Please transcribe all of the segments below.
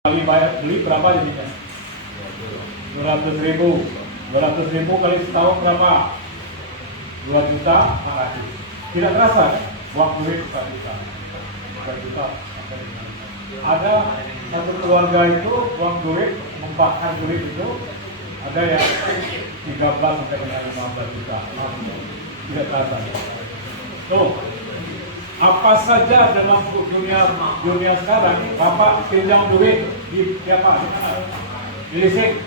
Kali bayar beli berapa jadinya? 200.000. 200.000 kali setahun berapa? 2 juta 400. Tidak terasa kan? Uang duit 1 juta. 2 juta. Ada satu keluarga itu uang duit, membakar duit itu ada yang 13 sampai dengan 15 juta. Tidak terasa. Tuh. Apa saja dalam dunia sekarang, Bapak pinjam duit di siapa? Di mana? Di leasing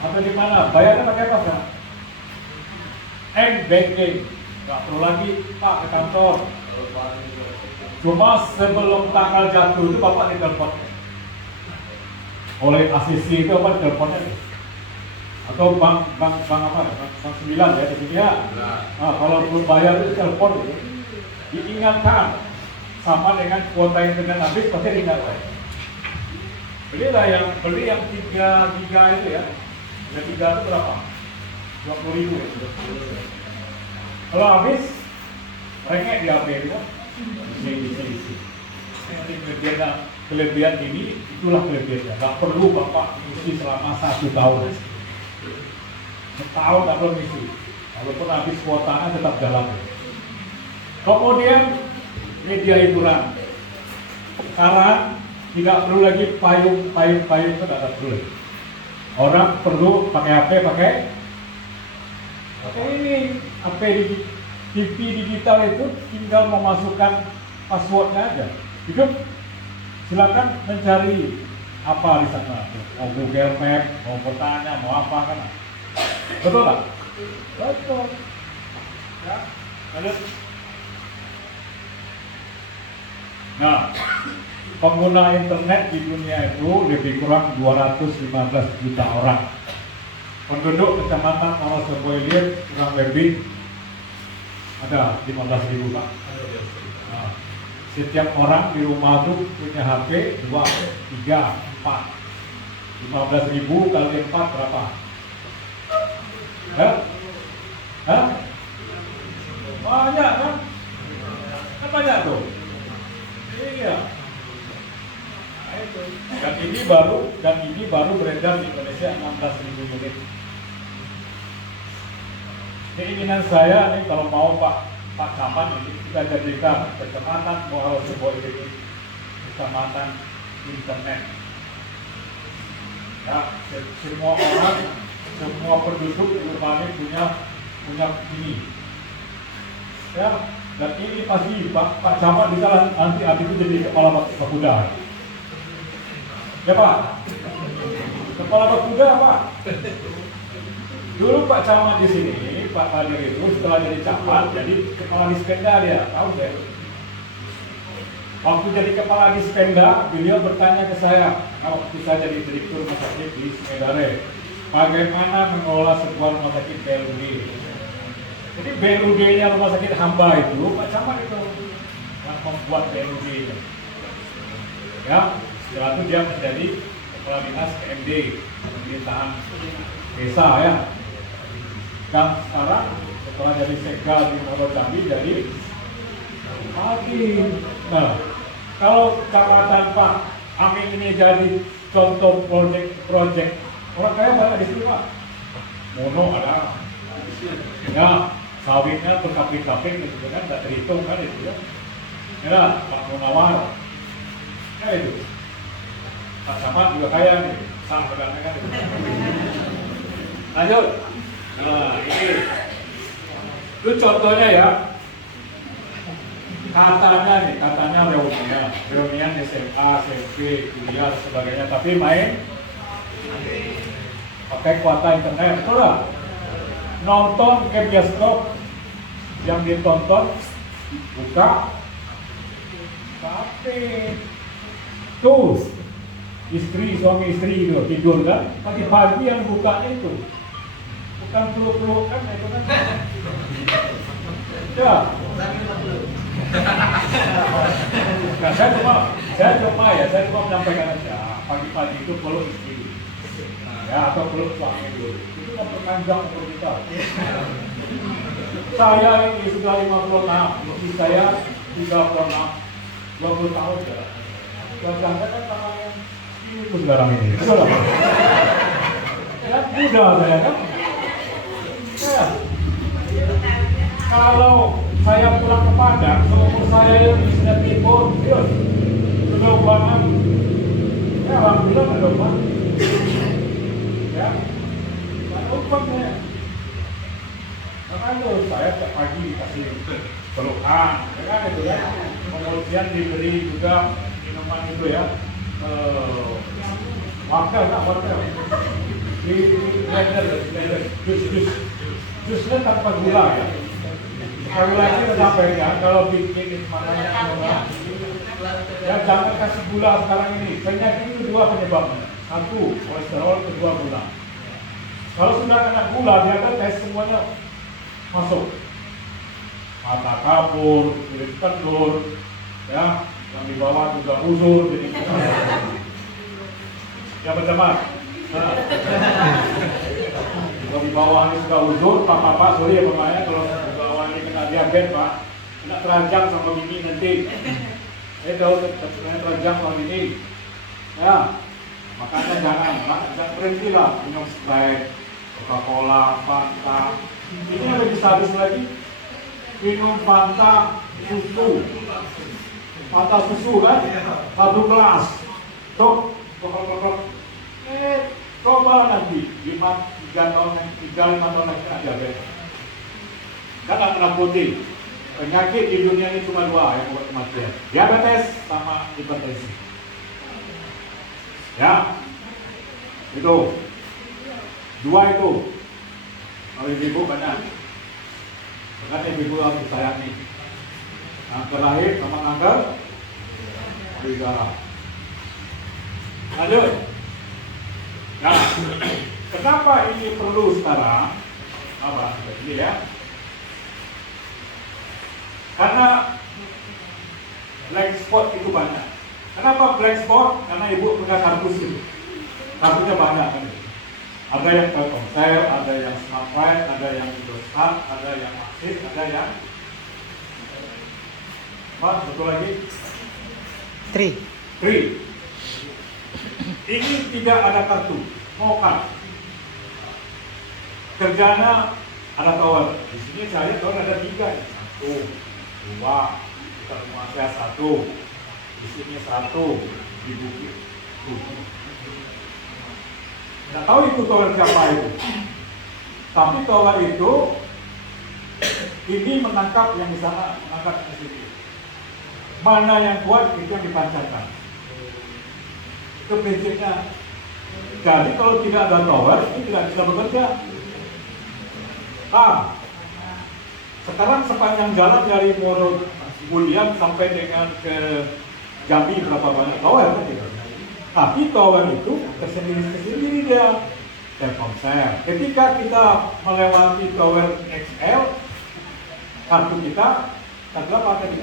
atau di mana? Bayarnya pakai apa sekarang? M-banking, nggak perlu lagi Pak ke kantor. Cuma sebelum tanggal jatuh itu Bapak ditelepon oleh asisi itu apa teleponnya? Atau bank apa? Bank 9 ya di sini ya. Nah, kalau belum bayar itu telepon itu. Diingatkan sama dengan kuota internet habis pasti diingatkan. Beli yang 3 giga itu ya. Yang 3 itu berapa? 20.000 ya. Kalau habis mereka di HP itu isi. Kelebihan ini itulah kelebihannya. Gak perlu Bapak isi selama 1 tahun. Setahun tak perlu isi. Walaupun habis kuotanya tetap jalan. Kemudian media hiburan. Sekarang tidak perlu lagi payung itu tidak perlu. Orang perlu pakai HP, pakai ini HP TV digital itu tinggal memasukkan passwordnya aja. Hidup silakan mencari apa di sana. Mau Google Map, mau bertanya, mau apa kan? Betul nggak? Betul. Ya, lanjut. Nah, pengguna internet di dunia itu lebih kurang 215 juta orang. Penduduk kecamatan Wonosobo kurang lebih ada 15.000 Pak. Nah, setiap orang di rumah itu punya HP 2, 3, 4. 15.000 kali 4 berapa? Hah? Banyak kan? Kan banyak tuh. Iya. Nah, itu. Dan ini baru beredar di Indonesia 16.000 unit. Keinginan saya nih kalau mau Pak Camat ini kita jadikan kecamatan Wonosobo ini kecamatan internet. Ya, semua orang, semua penduduk di rumah ini punya ini. Ya. Dan ini pasti Pak Camat bisa nanti itu jadi kepala Bakuda. Ya Pak, kepala Bakuda Pak. Dulu Pak Camat di sini, Pak Kadir itu setelah jadi camat, jadi kepala Dispenda dia, tahu deh. Waktu jadi kepala Dispenda, beliau bertanya ke saya, waktu saya jadi direktur rumah sakit di Sumedare, bagaimana mengelola sebuah rumah sakit BLUD. Jadi BLUD-nya rumah sakit hamba itu, Pak Camat itu yang membuat BLUD-nya. Ya, setelah itu dia menjadi kepala dinas KMD, pemerintahan desa ya. Dan sekarang setelah jadi sekda di Jambi jadi hakim. Nah, kalau kecamatan Pak Amin ini jadi contoh proyek orang kaya banyak di sini Pak. Mono ada. Ya. Sawitnya berkaping-kaping gitu kan, tidak terhitung kan itu ya. Ya, Pak Munawar, ya itu. Pak Camat juga kaya nih, sang pedangnya kan itu. Lanjut. Nah, ini. Itu contohnya ya. Katanya reunian SMA, SMP, kuliah dan sebagainya, tapi main pakai kuota internet, betul nggak? Nonton ke bioskop yang ditonton buka HP tuh suami istri itu tidur kan pagi-pagi yang bukanya itu bukan peluk-peluk kan itu kan ya. Nah, saya cuma menyampaikan aja pagi-pagi itu peluk istri ya atau peluk suami dulu. Memperpanjang umur kita. Saya ini sudah 56, istri saya 36, 20 tahun ya. Jangan kan namanya itu sekarang ini. Betul nggak? Ya, mudah saya kan. Ya. Kalau saya pulang ke Padang, seumur saya yang sudah timur, sudah banget. Ya, alhamdulillah ada uang. Ya, ada uang saya. Makanya saya tiap pagi dikasih pelukan, ya kan itu ya. Kemudian diberi juga minuman itu ya, wakil nggak wakil. Di blender, jusnya tanpa gula ya. Sekali lagi saya sampaikan kalau bikin mana ya jangan kasih gula sekarang ini. Penyakit itu dua penyebabnya. Satu kolesterol, kedua gula. Kalau sudah kena gula dia akan tes semuanya masuk. Mata kapur, kulit kendur, ya, yang di bawah juga uzur, jadi ya berteman. Kalau di bawah ini sudah uzur, Pak, sorry ya Pak, kalau di bawah ini kena diabetes Pak, kena teranjang sama gini nanti. Kalau kena teranjang sama gini, ya, makanya jangan berhenti lah minum Sprite, Coca-Cola, Fanta. Ini yang lebih sadis lagi, minum Fanta susu kan, satu gelas, tok, coba nanti 3-5 tahun lagi ada diabetes. Kan kena putih. Penyakit di dunia ini cuma dua yang membuat kematian, diabetes sama hipertensi. Ya, itu dua itu. Kalau ibu banyak, karena ibu harus disayangi. Kanker lahir sama kanker payudara. Lanjut. Nah, kenapa ini perlu sekarang? Apa? Ini ya. Karena blank spot itu banyak. Kenapa blank spot? Karena ibu punya kartu itu. Kartunya banyak kan. Ada yang Telkomsel, ada yang Smartfren, ada yang Indosat, ada yang Maxis, ada yang apa? Betul lagi? Tri. Ini tidak ada kartu, mau kan? Kerjanya ada tower. Di sini saya tower ada 3, 1, 2, kita rumah saya 1, di sini 1, di bukit. Nggak tahu itu tower siapa itu. Tapi tower itu ini menangkap yang di sana, menangkap di sini. Mana yang kuat itu yang dipancarkan. Itu prinsipnya. Jadi kalau tidak ada tower ini tidak bisa bekerja. Sekarang sepanjang jalan dari Muaro Bulian sampai dengan ke Jambi berapa banyak tower kan gitu. Tapi tower itu tersendiri dia Telkomsel. Ketika kita melewati tower XL, kartu kita apa tadi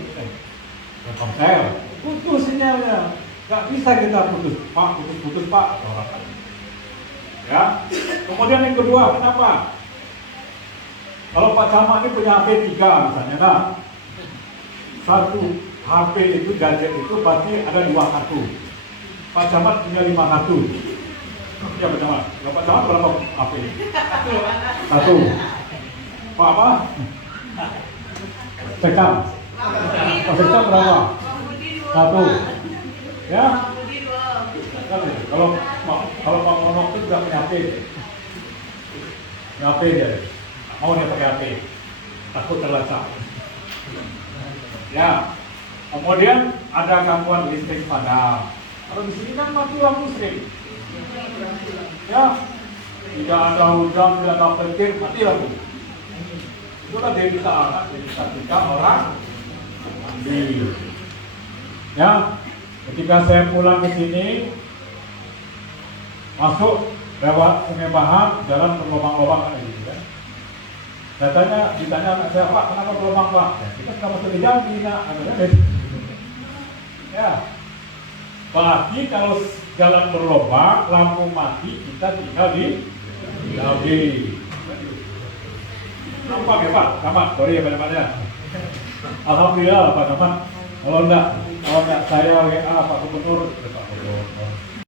Telkomsel, putus sinyalnya. Nggak bisa kita putus Pak. Ya. Kemudian yang kedua, kenapa? Kalau Pak Camat ini punya HP 3 misalnya, nah, satu HP itu gadget itu pasti ada 2 kartu. Pak Camat punya 5 kartu. Ya Pak Camat. Kalau Pak Camat berapa HP? 1. Pak apa? Sekam. Pak Sekam berapa? 1. Ya. Kalau Pak Monok itu juga punya HP. Punya HP dia. Mau dia pakai HP. Takut terlacak. Ya. Kemudian ada gangguan listrik padam. Kalau di sini kan mati lampu listrik. Ya. Tidak ada hujan, tidak ada petir, mati lampu. Itulah debita anak, debita kita orang mandi. Ya. Ketika saya pulang ke sini, masuk lewat Sungai Bahar, jalan berlubang-lubang kan gitu kan. Ditanya anak saya, Pak, kenapa berlubang Pak? Ya, kita sudah masuk di Jambi, nak. Ya, berarti kalau jalan berlubang, lampu mati, kita tinggal di Jambi. Nampak ya Pak? Camat, sorry ya banyak-banyak. Alhamdulillah Pak Camat. Kalau enggak, Kalau nggak saya WA Pak Gubernur, ke Pak Gubernur.